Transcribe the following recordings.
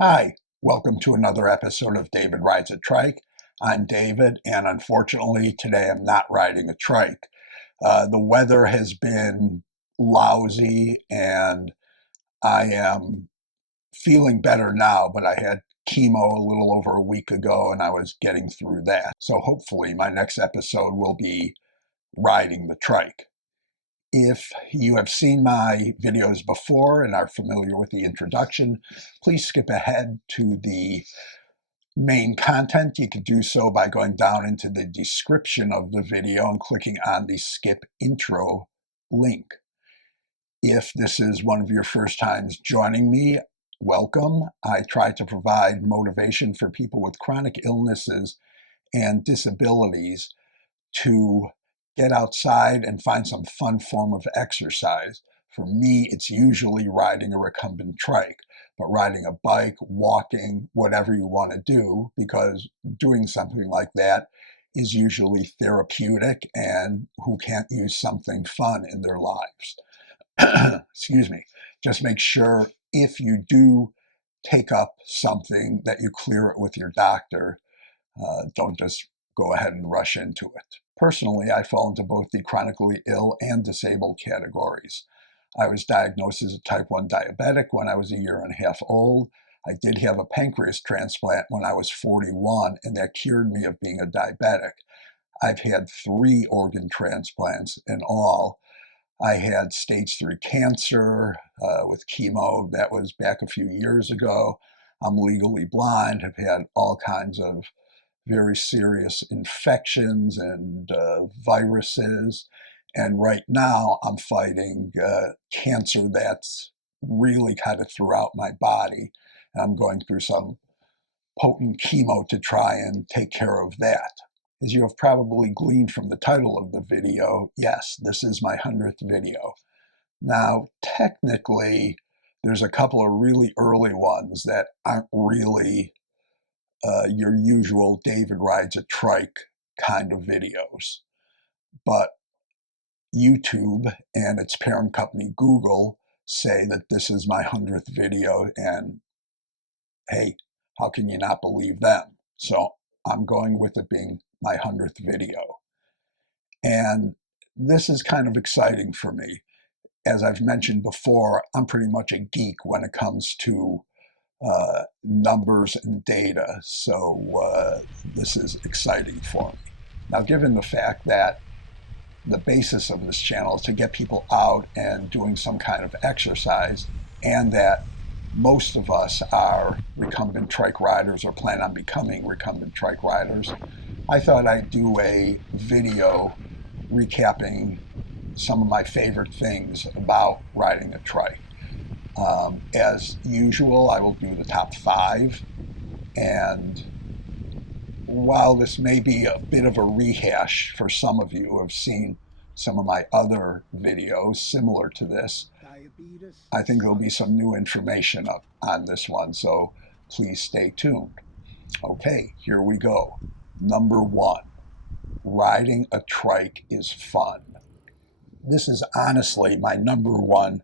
Hi, welcome to another episode of David Rides a Trike. I'm David, and unfortunately, today I'm not riding a trike. The weather has been lousy, and I am feeling better now, but I had chemo a little over a week ago, and I was getting through that. So hopefully, my next episode will be riding the trike. If you have seen my videos before and are familiar with the introduction, please skip ahead to the main content. You can do so by going down into the description of the video and clicking on the skip intro link. If this is one of your first times joining me, welcome. I try to provide motivation for people with chronic illnesses and disabilities to get outside and find some fun form of exercise. For me, it's usually riding a recumbent trike, but riding a bike, walking, whatever you want to do, because doing something like that is usually therapeutic, and who can't use something fun in their lives? Excuse me. Just make sure if you do take up something that you clear it with your doctor. Don't just go ahead and rush into it. Personally, I fall into both the chronically ill and disabled categories. I was diagnosed as a type 1 diabetic when I was a year and a half old. I did have a pancreas transplant when I was 41, and that cured me of being a diabetic. I've had 3 organ transplants in all. I had stage 3 cancer with chemo. That was back a few years ago. I'm legally blind, have had all kinds of very serious infections and viruses. And right now I'm fighting cancer that's really kind of throughout my body. And I'm going through some potent chemo to try and take care of that. As you have probably gleaned from the title of the video, yes, this is my 100th video. Now, technically, there's a couple of really early ones that aren't really your usual David Rides a Trike kind of videos. But YouTube and its parent company, Google, say that this is my 100th video, and hey, how can you not believe them? So I'm going with it being my 100th video. And this is kind of exciting for me. As I've mentioned before, I'm pretty much a geek when it comes to numbers and data, so this is exciting for me. Now, given the fact that the basis of this channel is to get people out and doing some kind of exercise, and that most of us are recumbent trike riders or plan on becoming recumbent trike riders, I thought I'd do a video recapping some of my favorite things about riding a trike. As usual, I will do the top 5, and while this may be a bit of a rehash for some of you who have seen some of my other videos similar to this, I think there'll be some new information up on this one, so please stay tuned. Okay, here we go. Number 1, riding a trike is fun. This is honestly my number 1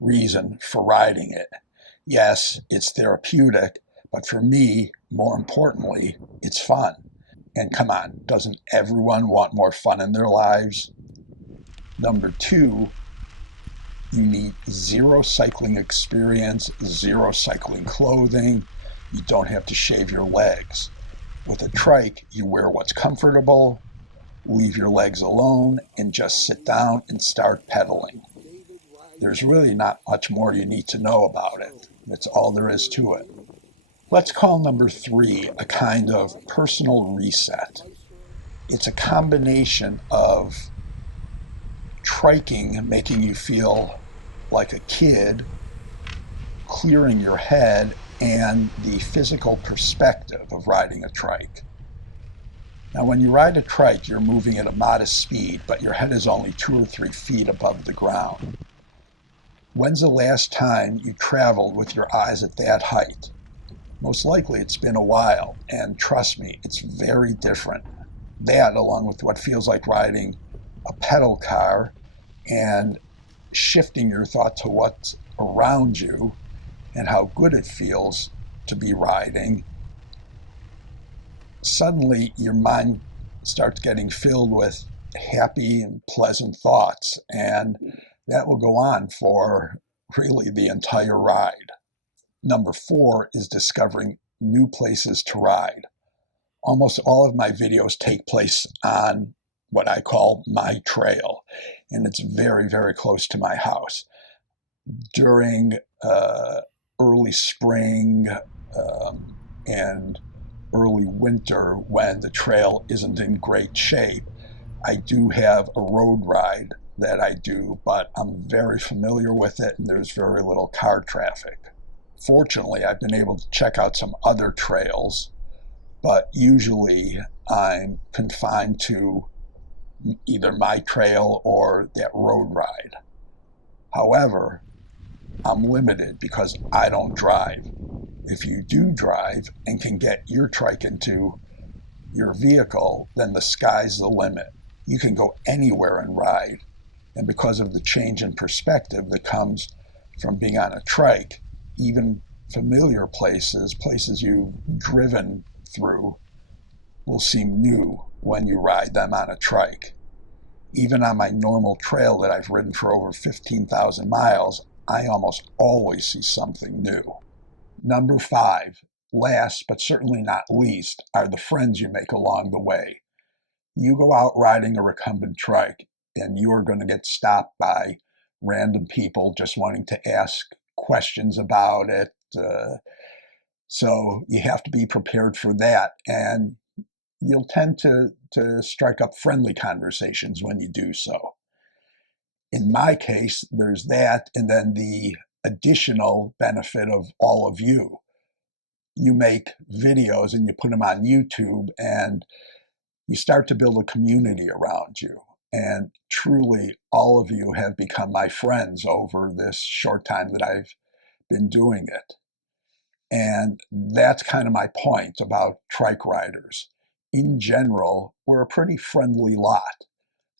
reason for riding it. Yes, it's therapeutic, but for me, more importantly, it's fun. And come on, doesn't everyone want more fun in their lives? Number 2, you need 0 cycling experience, 0 cycling clothing. You don't have to shave your legs. With a trike, you wear what's comfortable, leave your legs alone, and just sit down and start pedaling. There's really not much more you need to know about it. That's all there is to it. Let's call number 3 a kind of personal reset. It's a combination of triking, making you feel like a kid, clearing your head, and the physical perspective of riding a trike. Now, when you ride a trike, you're moving at a modest speed, but your head is only 2 or 3 feet above the ground. When's the last time you traveled with your eyes at that height? Most likely it's been a while, and trust me, it's very different. That, along with what feels like riding a pedal car and shifting your thought to what's around you and how good it feels, to be riding, suddenly your mind starts getting filled with happy and pleasant thoughts, and that will go on for really the entire ride. Number 4 is discovering new places to ride. Almost all of my videos take place on what I call my trail, and it's very, very close to my house. During early spring and early winter, when the trail isn't in great shape, I do have a road ride that I do, but I'm very familiar with it and there's very little car traffic. Fortunately, I've been able to check out some other trails, but usually I'm confined to either my trail or that road ride. However, I'm limited because I don't drive. If you do drive and can get your trike into your vehicle, then the sky's the limit. You can go anywhere and ride. And because of the change in perspective that comes from being on a trike, even familiar places, places you've driven through, will seem new when you ride them on a trike. Even on my normal trail that I've ridden for over 15,000 miles, I almost always see something new. Number 5, last but certainly not least, are the friends you make along the way. You go out riding a recumbent trike, and you're going to get stopped by random people just wanting to ask questions about it. So you have to be prepared for that, and you'll tend to strike up friendly conversations when you do so. In my case, there's that, and then the additional benefit of all of you. You make videos and you put them on YouTube, and you start to build a community around you. And truly, all of you have become my friends over this short time that I've been doing it. And that's kind of my point about trike riders. In general, we're a pretty friendly lot.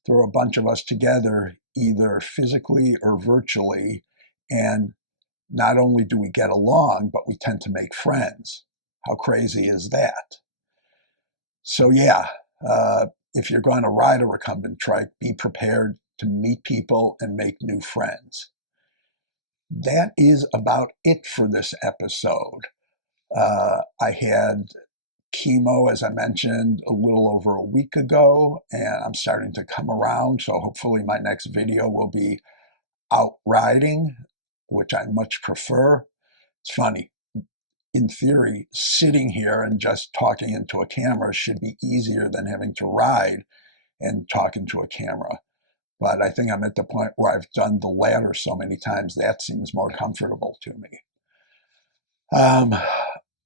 Throw a bunch of us together, either physically or virtually, and not only do we get along, but we tend to make friends. How crazy is that? So yeah, if you're going to ride a recumbent trike, be prepared to meet people and make new friends. That is about it for this episode. I had chemo, as I mentioned, a little over a week ago, and I'm starting to come around. So hopefully my next video will be out riding, which I much prefer. It's funny. In theory, sitting here and just talking into a camera should be easier than having to ride and talk into a camera. But I think I'm at the point where I've done the latter so many times that seems more comfortable to me.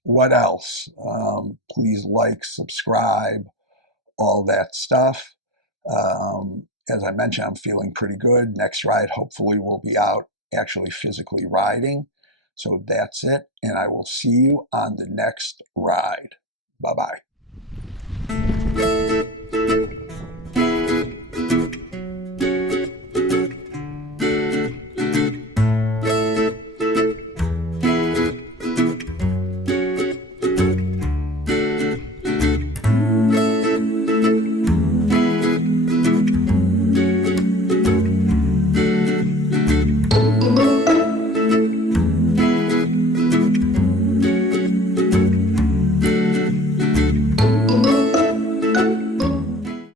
What else? Please like, subscribe, all that stuff. As I mentioned, I'm feeling pretty good. Next ride hopefully will be out actually physically riding. So that's it, and I will see you on the next ride. Bye-bye.